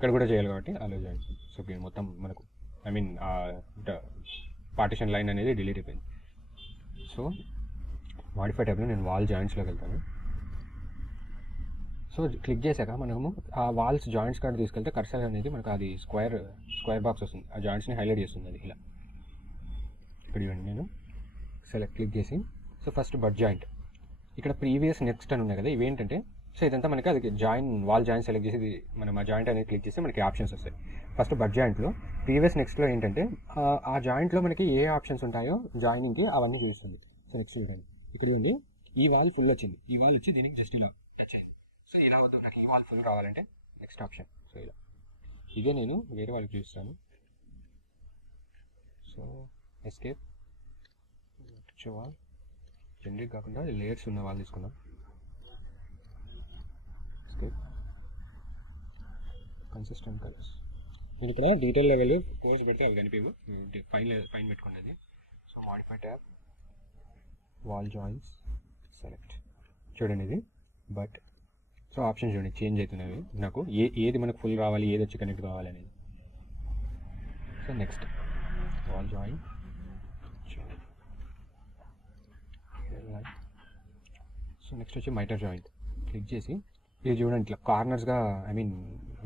ఇక్కడ కూడా చేయాలి కాబట్టి అలో జాయింట్. సో మొత్తం మనకు ఐ మీన్ పార్టిషన్ లైన్ అనేది డిలీట్ అయిపోయింది. సో మాడిఫై ట్యాబ్లో నేను వాల్ జాయింట్స్లోకి వెళ్తాను. సో క్లిక్ చేశాక మనము ఆ వాల్స్ జాయింట్స్ కార్డ్ తీసుకెళ్తే కర్సర్ అనేది మనకు అది స్క్వేర్ బాక్స్ వస్తుంది, ఆ జాయింట్స్ని హైలైట్ చేస్తుంది అది ఇలా. ఇక్కడ ఇవ్వండి, నేను క్లిక్ చేసి సో ఫస్ట్ బట్ జాయింట్, ఇక్కడ ప్రీవియస్ నెక్స్ట్ అని ఉన్నాయి కదా, ఇవేంటంటే సో ఇదంతా మనకి అది వాల్ జాయింట్ సెలెక్ట్ చేసి మనం ఆ జాయింట్ అనేది క్లిక్ చేస్తే మనకి ఆప్షన్స్ వస్తాయి. ఫస్ట్ బట్ జాయింట్లో ప్రీవియస్ నెక్స్ట్లో ఏంటంటే ఆ జాయింట్లో మనకి ఏ ఆప్షన్స్ ఉంటాయో జాయినింగ్కి అవన్నీ చూస్తుంది. సో నెక్స్ట్ చూడండి, ఇక్కడ ఉంది ఈ వాల్ ఫుల్ వచ్చింది, ఈ వాల్ వచ్చి దీనికి జస్ట్ ఇలా టచ్ అయింది. సో ఇలా వద్దు, నాకు ఈ వాల్ ఫుల్ రావాలంటే నెక్స్ట్ ఆప్షన్. సో ఇలా ఇదే నేను వేరే వాళ్ళకి చూస్తాను. సో ఎస్కేప్ వాల్ జనరిక్ కాకుండా లేయర్స్ ఉన్న వాల్ తీసుకుందాం. ఎస్కేప్ కన్సిస్టెంట్ కలర్స్, నేను ఇక్కడ డీటెయిల్ లెవెల్ కోర్స్ పెడితే అవి కనిపించవు, ఫైన్ పెట్టుకునేది. So modify tab wall joints select, చూడండి ఇది బట్. సో ఆప్షన్ చూడండి చేంజ్ అవుతున్నాయి నాకు, ఏది మనకు ఫుల్ రావాలి, ఏది వచ్చి కనెక్ట్ కావాలి అనేది. So next wall joint, so next వచ్చి మైటర్ జాయింట్ క్లిక్ చేసి ఇది చూడండి ఇట్లా కార్నర్స్గా ఐ మీన్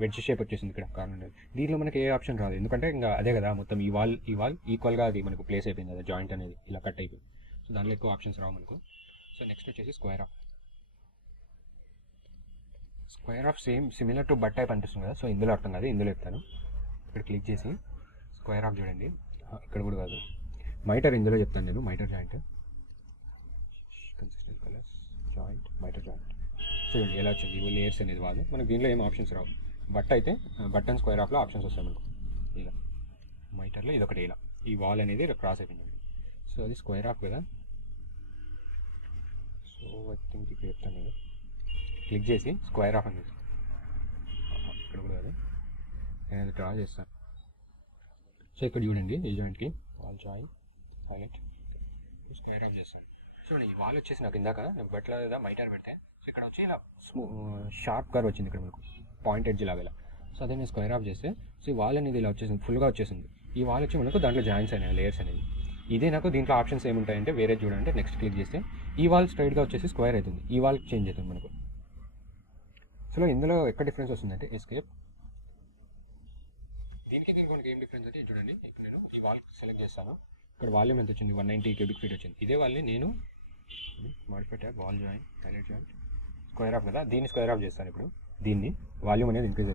వెడ్జ్ షేప్ వచ్చేసింది ఇక్కడ కార్నర్. దీంట్లో మనకి ఏ ఆప్షన్ రాదు, ఎందుకంటే ఇంకా అదే కదా మొత్తం ఈ వాల్ ఈక్వల్గా అది మనకు ప్లేస్ అయిపోయింది కదా, జాయింట్ అనేది ఇలా కట్ అయిపోయింది. సో దానిలో ఎక్కువ ఆప్షన్స్ రావు మనకు. సో నెక్స్ట్ వచ్చేసి square of same similar to but type అనిపిస్తుంది కదా, సో ఇందులో అర్థం కాదు, ఇందులో చెప్తాను. ఇక్కడ క్లిక్ చేసి స్క్వేర్ ఆఫ్ చూడండి, ఇక్కడ కూడా కాదు మైటర్, ఇందులో చెప్తాను నేను. Mitre joint consistent colours joint mitre joint. చూడండి ఎలా వచ్చింది ఇవి లేయర్స్ అనేది వాళ్ళు, మనకు దీనిలో ఏం ఆప్షన్స్ రావు. బట్ అయితే బట్ అండ్ స్క్వేర్ ఆఫ్లో ఆప్షన్స్ వస్తాయి మనకు. ఇలా మైటర్లో ఇదొకటి ఇలా ఈ వాల్ అనేది క్రాస్ అయిపోయింది. సో అది స్క్వేర్ ఆఫ్ కదా, సో ఐ థింక్ ఇక్కడ చెప్తాను నేను. క్లిక్ చేసి స్క్వేర్ ఆఫ్ అనేది ఇక్కడ కూడా కాదు, నేను అది డ్రా చేస్తాను. సో ఇక్కడ చూడండి ఈ జాయింట్కి wall joint highlight square off చేస్తాను. చూడండి ఈ వాల్ వచ్చేసి నాకు ఇందాక బట్ల లేదా మైటర్ పెడితే సో ఇక్కడ వచ్చి ఇలా షార్ప్ కర్వ్ వచ్చింది ఇక్కడ మనకు పాయింట్ ఎడ్జ్ లాగా ఇలా. సో అదే నేను స్క్వేర్ ఆఫ్ చేస్తే సో ఈ వాల్ అనేది ఇలా వచ్చేసింది, ఫుల్గా వచ్చేసింది. ఈ వాల్ వచ్చి మనకు దాంట్లో జాయింట్స్ అనేవి లేయర్స్ అనేవి. ఇదే నాకు దీంట్లో ఆప్షన్స్ ఏముంటాయంటే వేరే చూడండి, నెక్స్ట్ క్లిక్ చేస్తే ఈ వాల్ స్ట్రైట్గా వచ్చేసి స్క్వేర్ అవుతుంది, ఈ వాల్ చేంజ్ అవుతుంది మనకు. సో ఇందులో ఎక్కడ డిఫరెన్స్ వస్తుందంటే ఎస్కేప్, దీనికి మనకి ఏం డిఫరెన్స్ అంటే చూడండి, ఇప్పుడు నేను ఈ వాల్ సెలెక్ట్ చేస్తాను, ఇక్కడ వాల్యూమ్ ఎంత వచ్చింది 190 క్యూబిక్ ఫీట్ వచ్చింది. ఇదే వాళ్ళని నేను modify tab wall joint highlight joint square of కదా, దీన్ని స్క్వేర్ ఆఫ్ చేస్తాను. ఇప్పుడు దీన్ని వాల్యూమ్ అనేది ఇంక్రీజ్